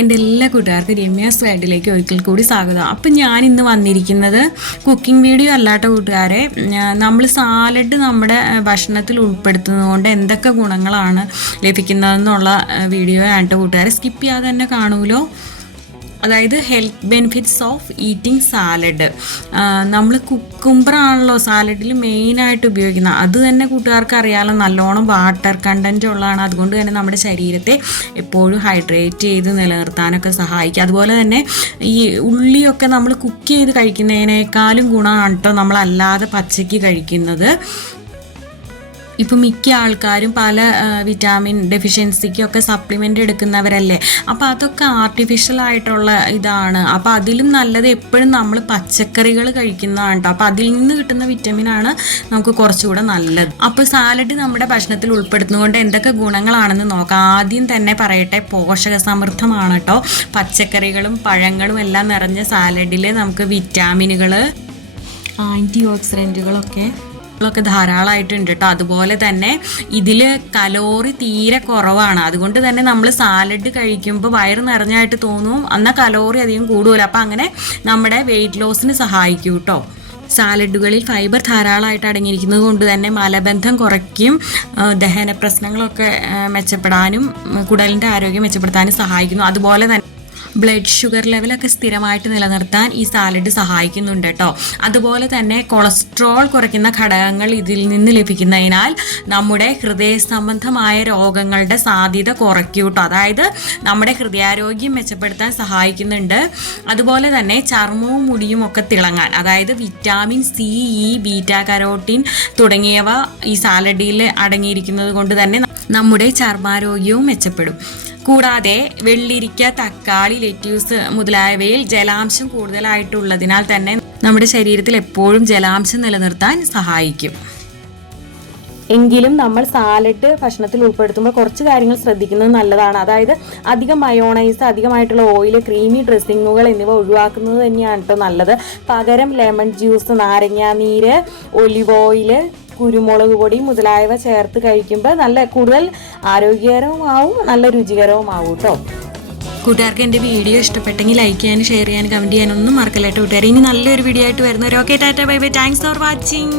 എൻ്റെ എല്ലാ കൂട്ടുകാർക്കും രമ്യാസ് വേൾഡിലേക്ക് ഒരിക്കൽ കൂടി സ്വാഗതം. അപ്പം ഞാൻ ഇന്ന് വന്നിരിക്കുന്നത് കുക്കിംഗ് വീഡിയോ അല്ലാത്ത കൂട്ടുകാരെ, നമ്മൾ സാലഡ് നമ്മുടെ ഭക്ഷണത്തിൽ ഉൾപ്പെടുത്തുന്നത് കൊണ്ട് എന്തൊക്കെ ഗുണങ്ങളാണ് ലഭിക്കുന്നതെന്നുള്ള വീഡിയോ ആയിട്ട് കൂട്ടുകാരെ സ്കിപ്പ് ചെയ്യാതെ തന്നെ കാണുമല്ലോ. അതായത് health benefits of eating salad. നമ്മൾ കുക്കുംബറാണല്ലോ സാലഡിൽ മെയിനായിട്ട് ഉപയോഗിക്കുന്നത്. അത് തന്നെ കൂട്ടുകാർക്ക് അറിയാമല്ലോ, നല്ലോണം വാട്ടർ കണ്ടൻറ്റ് ഉള്ളതാണ്. അതുകൊണ്ട് തന്നെ നമ്മുടെ ശരീരത്തെ എപ്പോഴും ഹൈഡ്രേറ്റ് ചെയ്ത് നിലനിർത്താനൊക്കെ സഹായിക്കും. അതുപോലെ തന്നെ ഈ ഉള്ളിയൊക്കെ നമ്മൾ കുക്ക് ചെയ്ത് കഴിക്കുന്നതിനേക്കാളും ഗുണമാണ് കേട്ടോ നമ്മളല്ലാതെ പച്ചയ്ക്ക് കഴിക്കുന്നത്. ഇപ്പം മിക്ക ആൾക്കാരും പല വിറ്റാമിൻ ഡെഫിഷ്യൻസിക്കൊക്കെ സപ്ലിമെൻ്റ് എടുക്കുന്നവരല്ലേ. അപ്പോൾ അതൊക്കെ ആർട്ടിഫിഷ്യലായിട്ടുള്ള ഇതാണ്. അപ്പോൾ അതിലും നല്ലത് എപ്പോഴും നമ്മൾ പച്ചക്കറികൾ കഴിക്കുന്നതാണ് കേട്ടോ. അപ്പോൾ അതിൽ നിന്ന് കിട്ടുന്ന വിറ്റമിനാണ് നമുക്ക് കുറച്ചുകൂടെ നല്ലത്. അപ്പോൾ സാലഡ് നമ്മുടെ ഭക്ഷണത്തിൽ ഉൾപ്പെടുത്തുന്നതുകൊണ്ട് എന്തൊക്കെ ഗുണങ്ങളാണെന്ന് നോക്കാം. ആദ്യം തന്നെ പറയട്ടെ, പോഷക സമൃദ്ധമാണ് കേട്ടോ. പച്ചക്കറികളും പഴങ്ങളും എല്ലാം നിറഞ്ഞ സാലഡിൽ നമുക്ക് വിറ്റാമിനുകൾ, ആൻറ്റി ഓക്സിഡൻറ്റുകളൊക്കെ ധാരാളമായിട്ടുണ്ട് കേട്ടോ. അതുപോലെ തന്നെ ഇതിൽ കലോറി തീരെ കുറവാണ്. അതുകൊണ്ട് തന്നെ നമ്മൾ സാലഡ് കഴിക്കുമ്പോൾ വയറ് നിറഞ്ഞായിട്ട് തോന്നും, എന്നാൽ കലോറി അധികം കൂടുതല. അപ്പോൾ അങ്ങനെ നമ്മുടെ വെയിറ്റ് ലോസിന് സഹായിക്കും കേട്ടോ. സാലഡുകളിൽ ഫൈബർ ധാരാളമായിട്ട് അടങ്ങിയിരിക്കുന്നത് കൊണ്ട് തന്നെ മലബന്ധം കുറയ്ക്കും, ദഹന പ്രശ്നങ്ങളൊക്കെ മെച്ചപ്പെടാനും കുടലിൻ്റെ ആരോഗ്യം മെച്ചപ്പെടുത്താനും സഹായിക്കുന്നു. അതുപോലെ തന്നെ ബ്ലഡ് ഷുഗർ ലെവലൊക്കെ സ്ഥിരമായിട്ട് നിലനിർത്താൻ ഈ സാലഡ് സഹായിക്കുന്നുണ്ട് കേട്ടോ. അതുപോലെ തന്നെ കൊളസ്ട്രോൾ കുറയ്ക്കുന്ന ഘടകങ്ങൾ ഇതിൽ നിന്ന് ലഭിക്കുന്നതിനാൽ നമ്മുടെ ഹൃദയ സംബന്ധമായ രോഗങ്ങളുടെ സാധ്യത കുറയ്ക്കും കേട്ടോ. അതായത് നമ്മുടെ ഹൃദയാരോഗ്യം മെച്ചപ്പെടുത്താൻ സഹായിക്കുന്നുണ്ട്. അതുപോലെ തന്നെ ചർമ്മവും മുടിയും ഒക്കെ തിളങ്ങാൻ, അതായത് vitamin C, E, beta carotene തുടങ്ങിയവ ഈ സാലഡിൽ അടങ്ങിയിരിക്കുന്നത് കൊണ്ട് തന്നെ നമ്മുടെ ചർമ്മാരോഗ്യവും മെച്ചപ്പെടും. കൂടാതെ വെള്ളിരിക്ക, തക്കാളി, ലെറ്റ്യൂസ് മുതലായവയിൽ ജലാംശം കൂടുതലായിട്ടുള്ളതിനാൽ തന്നെ നമ്മുടെ ശരീരത്തിൽ എപ്പോഴും ജലാംശം നിലനിർത്താൻ സഹായിക്കും. എങ്കിലും നമ്മൾ സാലഡ് ഭക്ഷണത്തിൽ ഉൾപ്പെടുത്തുമ്പോൾ കുറച്ച് കാര്യങ്ങൾ ശ്രദ്ധിക്കുന്നത് നല്ലതാണ്. അതായത് അധികം മയോണൈസ്, അധികമായിട്ടുള്ള ഓയിൽ, ക്രീമി ഡ്രസ്സിങ്ങുകൾ എന്നിവ ഒഴിവാക്കുന്നത് തന്നെയാണ് കേട്ടോ നല്ലത്. പകരം ലെമൺ ജ്യൂസ്, നാരങ്ങാനീര്, ഒലിവ് ഓയിൽ, കുരുമുളക് പൊടി മുതലായവ ചേർത്ത് കഴിക്കുമ്പോൾ നല്ല കൂടുതൽ ആരോഗ്യകരവുമാവും, നല്ല രുചികരവുമാവും കേട്ടോ. കൂട്ടുകാർക്ക് എൻ്റെ വീഡിയോ ഇഷ്ടപ്പെട്ടെങ്കിൽ ലൈക്ക് ചെയ്യാനും ഷെയർ ചെയ്യാനും കമൻറ്റ് ചെയ്യാനൊന്നും മറക്കല്ലേട്ടോ കൂട്ടുകാർ. ഇനി നല്ലൊരു വീഡിയോ ആയിട്ട് വരുന്നവർ. Okay, Tata, bye bye, thanks for watching.